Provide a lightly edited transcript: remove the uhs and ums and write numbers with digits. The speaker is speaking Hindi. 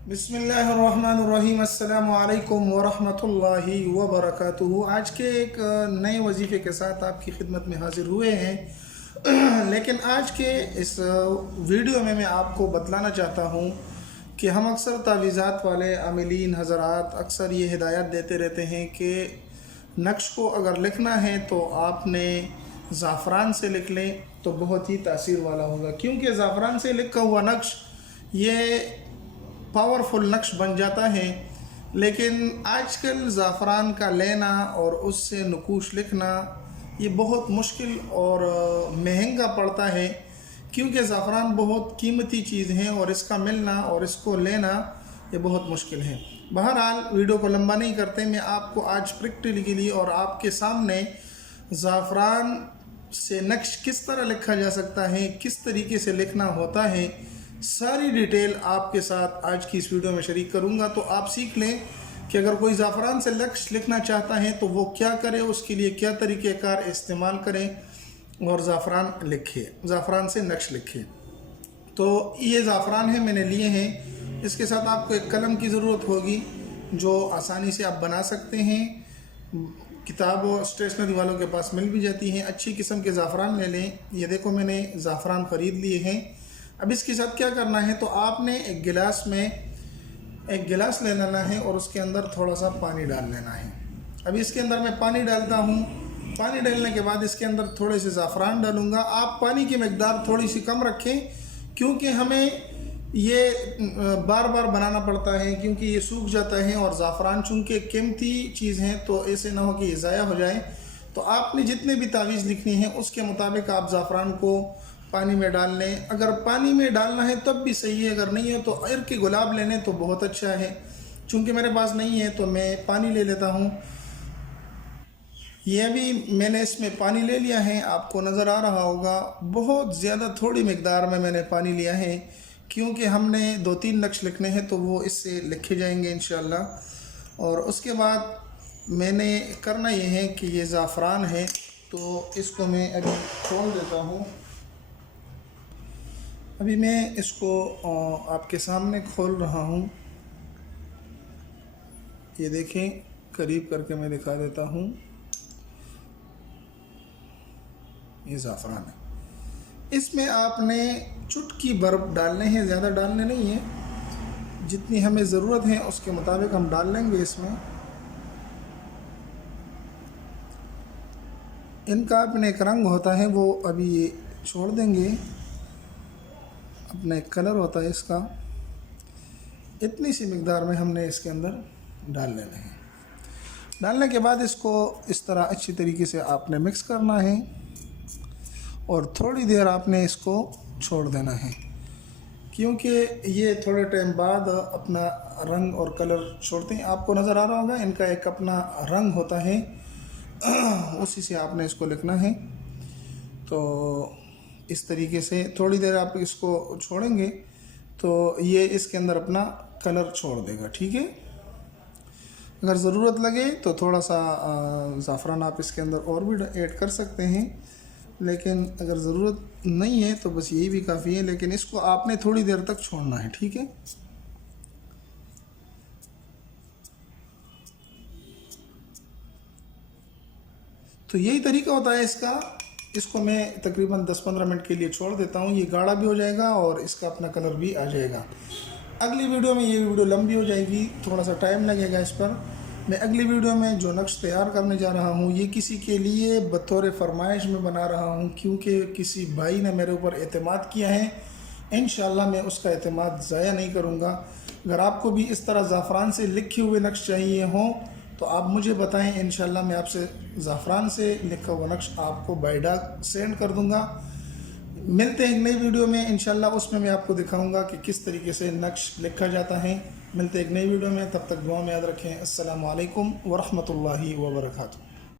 बिस्मिल्लाहिर्रहमानिर्रहीम अस्सलामु अलैकुम वरहमतुल्लाहि वबरकातुहू। आज के एक नए वजीफ़े के साथ आपकी खिदमत में हाज़िर हुए हैं। लेकिन आज के इस वीडियो में मैं आपको बतलाना चाहता हूँ कि हम अक्सर तावीज़ात वाले आमिलीन हज़रात अक्सर ये हिदायत देते रहते हैं कि नक्श को अगर लिखना है तो आपने ज़ाफ़रान से लिख लें तो बहुत ही तासीर वाला होगा, क्योंकि ज़ाफ़रान से लिखा हुआ नक्श ये पावरफुल नक्श बन जाता है। लेकिन आजकल ज़ाफ़रान का लेना और उससे नकूश लिखना ये बहुत मुश्किल और महंगा पड़ता है, क्योंकि ज़ाफ़रान बहुत कीमती चीज़ है और इसका मिलना और इसको लेना ये बहुत मुश्किल है। बहरहाल वीडियो को लंबा नहीं करते, मैं आपको आज प्रैक्टिकली और आपके सामने ज़ाफ़रान से नक्श किस तरह लिखा जा सकता है, किस तरीके से लिखना होता है, सारी डिटेल आपके साथ आज की इस वीडियो में शरीक करूंगा। तो आप सीख लें कि अगर कोई ज़ाफ़रान से नक्श लिखना चाहता है तो वो क्या करे, उसके लिए क्या तरीक़ेकार इस्तेमाल करें और ज़ाफ़रान लिखे, ज़ाफ़रान से नक्श लिखे। तो ये ज़ाफ़रान है मैंने लिए हैं। इसके साथ आपको एक कलम की ज़रूरत होगी जो आसानी से आप बना सकते हैं। किताब और स्टेशनरी वालों के पास मिल भी जाती हैं। अच्छी किस्म के ज़ाफ़रान ले लें। ये देखो मैंने ज़ाफ़रान ख़रीद लिए हैं। अब इसके साथ क्या करना है, तो आपने एक गिलास ले लेना है और उसके अंदर थोड़ा सा पानी डाल लेना है। अब इसके अंदर मैं पानी डालता हूँ। पानी डालने के बाद इसके अंदर थोड़े से ज़ाफ़रान डालूँगा। आप पानी की मकदार थोड़ी सी कम रखें, क्योंकि हमें ये बार बार बनाना पड़ता है, क्योंकि ये सूख जाता है और ज़ाफ़रान चूँकि कीमती चीज़ है तो ऐसे ना हो कि ये ज़ाया हो जाए। तो आपने जितने भी तावीज़ लिखनी है उसके मुताबिक आप ज़ाफ़रान को पानी में डाल लें। अगर पानी में डालना है तब भी सही है, अगर नहीं है तो इर्क के गुलाब ले लें तो बहुत अच्छा है। चूँकि मेरे पास नहीं है तो मैं पानी ले लेता हूँ। ये भी मैंने इसमें पानी ले लिया है, आपको नज़र आ रहा होगा। बहुत ज़्यादा थोड़ी मकदार में मैंने पानी लिया है, क्योंकि हमने 2-3 नक्श लिखने हैं तो वो इससे लिखे जाएंगे इंशाअल्लाह। और उसके बाद मैंने करना ये है कि ये ज़ाफ़रान है तो इसको मैं अभी खोल देता हूँ। अभी मैं इसको आपके सामने खोल रहा हूँ। ये देखें, करीब करके मैं दिखा देता हूँ। ये ज़ाफ़रान है। इसमें आपने चुटकी बर्फ़ डालने हैं, ज़्यादा डालने नहीं है, जितनी हमें ज़रूरत है उसके मुताबिक हम डाल लेंगे इसमें। इनका अपने एक रंग होता है, वो अभी ये छोड़ देंगे, अपना एक कलर होता है इसका। इतनी सी मकदार में हमने इसके अंदर डाल लेना है। डालने के बाद इसको इस तरह अच्छी तरीके से आपने मिक्स करना है और थोड़ी देर आपने इसको छोड़ देना है, क्योंकि ये थोड़े टाइम बाद अपना रंग और कलर छोड़ते हैं। आपको नज़र आ रहा होगा इनका एक अपना रंग होता है, उसी से आपने इसको लिखना है। तो इस तरीके से थोड़ी देर आप इसको छोड़ेंगे तो ये इसके अंदर अपना कलर छोड़ देगा, ठीक है। अगर ज़रूरत लगे तो थोड़ा सा ज़ाफ़रान आप इसके अंदर और भी ऐड कर सकते हैं, लेकिन अगर ज़रूरत नहीं है तो बस यही भी काफ़ी है। लेकिन इसको आपने थोड़ी देर तक छोड़ना है, ठीक है। तो यही तरीका होता है इसका। इसको मैं तकरीबन 10-15 मिनट के लिए छोड़ देता हूँ। ये गाढ़ा भी हो जाएगा और इसका अपना कलर भी आ जाएगा। अगली वीडियो में, ये वीडियो लंबी हो जाएगी, थोड़ा सा टाइम लगेगा इस पर। मैं अगली वीडियो में जो नक्श तैयार करने जा रहा हूँ ये किसी के लिए बतौर फरमाइश में बना रहा हूँ, क्योंकि किसी भाई ने मेरे ऊपर एतमाद किया है। इंशाअल्लाह मैं उसका एतमाद ज़ाया नहीं करूँगा। अगर आपको भी इस तरह ज़ाफ़रान से लिखे हुए नक्श चाहिए हों तो आप मुझे बताएं, इंशाअल्लाह मैं आपसे ज़ाफ़रान से लिखा हुआ नक्श आपको बाय डाक सेंड कर दूंगा। मिलते हैं एक नई वीडियो में इंशाअल्लाह, उसमें मैं आपको दिखाऊंगा कि किस तरीके से नक्श लिखा जाता है। मिलते हैं एक नई वीडियो में, तब तक दुआ में याद रखें। अस्सलामु अलैकुम वरहमतुल्लाहि वबरकातुहू।